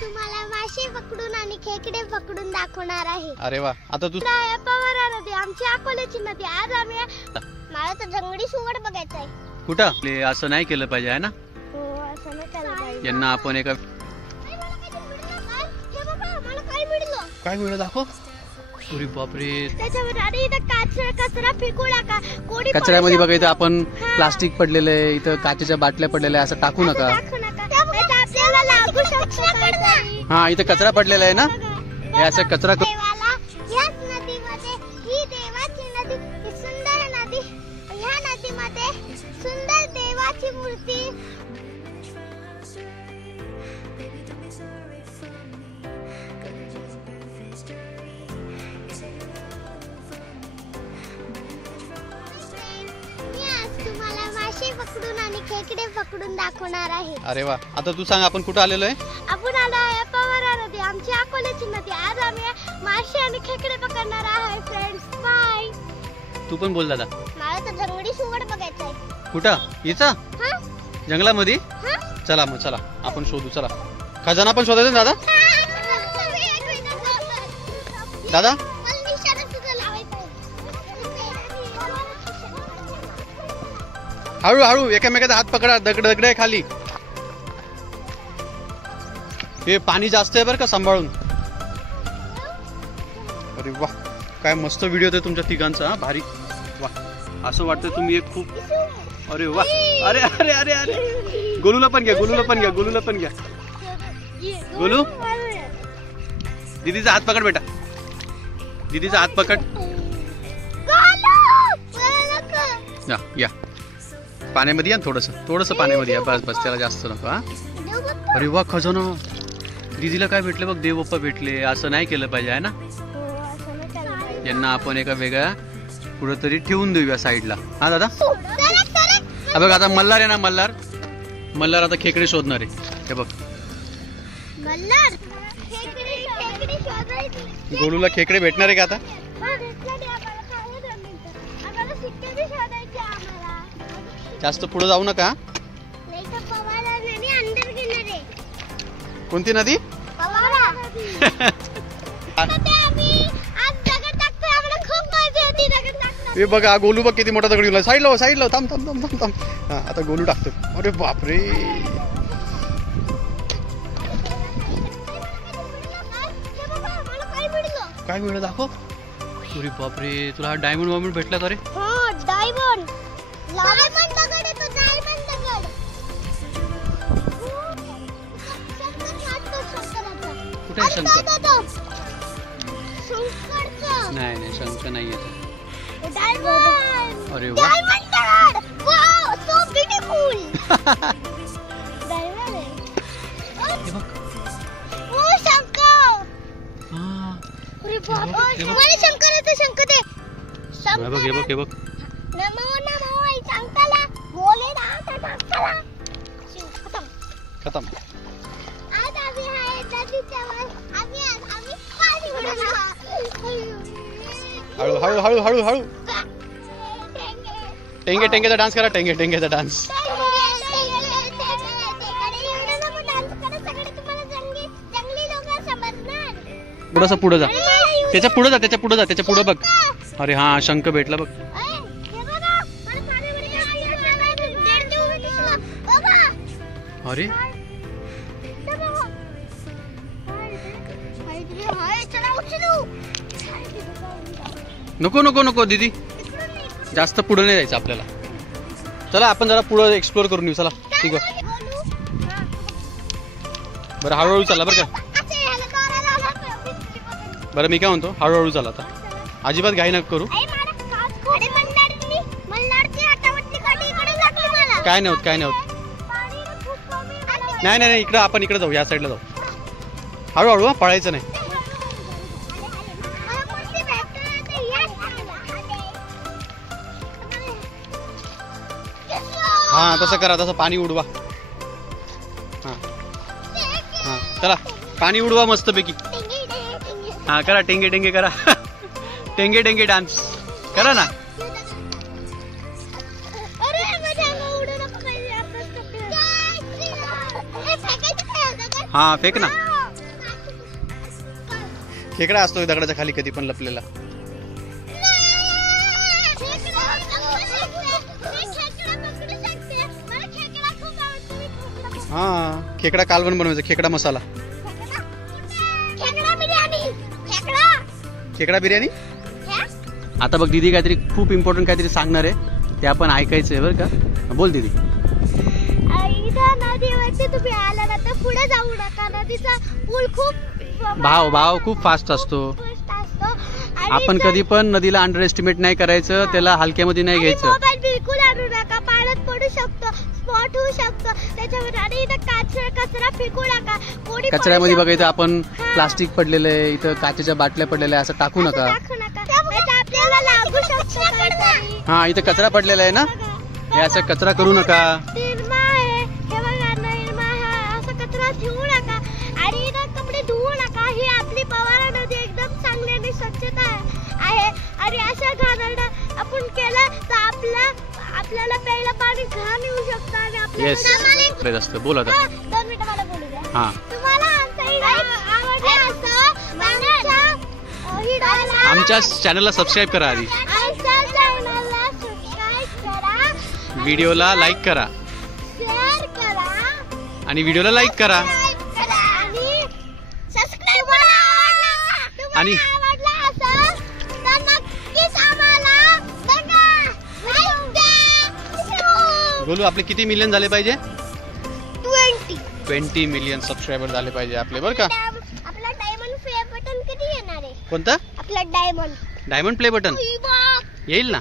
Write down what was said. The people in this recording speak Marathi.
तुम्हाला मासे पकडून आणि खेकडे पकडून दाखवणार आहे। अरे वा, आता तू पवारा नदी आमची अकोल्याची नदी। आज आम्ही मला तर जंगली सुवड बघायचं आहे। कुठं असं नाही केलं पाहिजे आहे ना? हो, असं नाही केलं पाहिजे। यांना आपण एका काय मिळलं दाखव। अरे बापरे, त्याच्यावर आणि इथं कचरा फेकू नका। कोणी कचऱ्यामध्ये बघा इथं आपण प्लास्टिक पडलेलं आहे, इथं काचेच्या बाटल्या पडलेल्या आहे, असं टाकू नका। आपल्याला लागू शकतो। हा, इथं कचरा पडलेला आहे ना, हे असं कचरा याच नदीमध्ये ही देवाची नदी, ही सुंदर नदी, ह्या नदीमध्ये सुंदर देवाची मूर्ती। तुम्हाला मासे पकडून आणि खेकडे पकडून दाखवणार आहे। अरे वा, आता तू सांग आपण कुठं आलेलो आहे? आपण आलो आहे पवारा नदी, आमची अकोल्याची नदी। आज आम्ही मासे आणि खेकडे पकडणार आहे फ्रेंड्स। बाय। तू पण बोल दादा। मला तर जंगली सुवड बघायचं आहे। कुठं? इथं जंगलामध्ये? चला मग, चला आपण शोधू। चला, खजाना पण शोधायचा दादा। दादा हळू हळू, एकामेकाचा हात पकडा, दगड आहे खाली। हे पाणी जास्त आहे बरं का, सांभाळून। अरे वा, काय मस्त व्हिडिओ आहे तुमच्या तिघांचा, भारी। वा, असं वाटतं तुम्ही एक खूप, अरे वा, अरे अरे अरे अरे, गोलूला पण घ्या, गोलूला पण घ्या, गोलूला पण घ्या। गोलू, दीदीचा हात पकड बेटा, दीदीचा हात पकड। या पाण्यामध्ये या, थोडस पाण्यामध्ये या, बस बस, त्याला जास्त नको। हा, अरे वा, खजाना। दीदीला काय भेटले बघ, देव बाप्पा भेटले। असं नाही केलं पाहिजे आहे ना, यांना आपण एका वेगळ्या कुठेतरी ठेवून देऊया साईडला। हा दादा, हा बघ, आता मल्हार आहे ना, मल्हार आता खेकडे शोधणार आहे। हे बघ, गोलूला खेकडे भेटणार आहे का आता? जास्त पुढे जाऊ नका। कोणती नदी? हे बघा, गोलू बघ किती मोठा दगड घेऊन, साईडला थांब थांब थांब थांब थांब। हा, आता गोलू टाकतो। अरे बापरे, काय मिळलं दाखव। अरे बापरे, तुला हा डायमंड वायमंड भेटला का रे? डायमंड दगड आहे तो, डायमंड दगड। कुठे आहे शंकर? शंकरचं नाही, शंकर नाही आहे। डायमंड, अरे वा, डायमंड दगड। Wow, so beautiful. डायमंड आहे। हे बघ, ओ शंकर। हा, अरे बाप, मला शंकर आहे, शंकर आहे। हे बघ, हे बघ, हे बघ। नमो नमो शंकरला, बोले ना शंकरला। खतम। आज आम्ही आहे नदीच्यावर, आम्ही पाणी उडवणार। हळू हळू हळू हळू हळू, टेंगेचा डान्स करा, टेंगेचा डान्स। थोडस पुढे जा, त्याच्या पुढे बघ। अरे हा, शंख भेटला बघ। अरे नको नको नको दीदी, जास्त पुढे नाही जायचं आपल्याला। चला आपण जरा पुढे एक्सप्लोर करून येऊ, चला। ठीक आहे, बरं हळूहळू चला बरं का। बरं मी काय म्हणतो, हळूहळू चला आता, अजिबात घाई नका करू। काय नाही होत, काय नाही होत। नाही, इकडं आपण इकडे जाऊ, या साईडला जाऊ। हळूहळू, पळायचं नाही। हा, तसं करा, तसं पाणी उडवा। हा हा, चला पाणी उडवा मस्तपैकी। हा, करा, टेंगे करा। टेंगे डान्स करा ना। हा, फेक ना। खेकडा असतो दगडाच्या खाली कधी पण लपलेला. हा खेकडा कालवण बनवायचं, खेकडा मसाला, खेकडा बिर्याणी. आता बघ दीदी काहीतरी खूप इम्पॉर्टंट काहीतरी सांगणार आहे, ते आपण ऐकायचं आहे बरं का. बोल दीदी. इथं नदीवरती तुम्ही आला ना तर पुढे जाऊ नका. नदीचा पूल खूप भाव खूप फास्ट असतो. आपण कधी पण नदीला अंडर एस्टिमेट नाही करायचं, त्याला हलक्यामध्ये नाही घ्यायचं. मोबाईल बिलकुल आणू नका, पाण्यात पडू शकतो, स्पॉट होऊ शकतो त्याच्यावर. आणि इथं कचरा फेकू नका. कोणी कचऱ्यामध्ये बघा इथं आपण प्लास्टिक पडलेलं आहे, इथं काचेच्या बाटल्या पडलेल्या आहे, असं टाकू नका. आपल्याला लागू शकतो काहीतरी. हा इथं कचरा पडलेला आहे ना, हे असं कचरा करू नका. निर्मा आहे हे बघा, निर्मा हा असं कचरा ठेवू नका. आणि इथं कपडे धुवू नका. ही आपली पवारा नदी एकदम चांगली आणि स्वच्छता आहे. आणि अशा घाणेरडा आपण केलं तर आपल्याला प्यायला पाणी घाण येऊ शकतं. आणि आपल्याला असतं. बोल आता. 2 मिनिटं मला बोलू द्या. हा तुम्हाला आमच्या चॅनलला सबस्क्राईब करा, आधी व्हिडिओला लाईक करा, शेअर करा आणि व्हिडिओला लाईक करा. आणि सबस्क्राइब आणि आवडला असेल तर नक्कीच आम्हाला बघा, लाईक द्या. बोलू आपले किती मिलियन झाले पाहिजे? 20 मिलियन सबस्क्रायबर झाले पाहिजे आपले बरं का. आपला डायमंड प्ले बटन कधी येणार आहे? कोणता? आपला डायमंड डायमंड प्ले बटन येईल ना.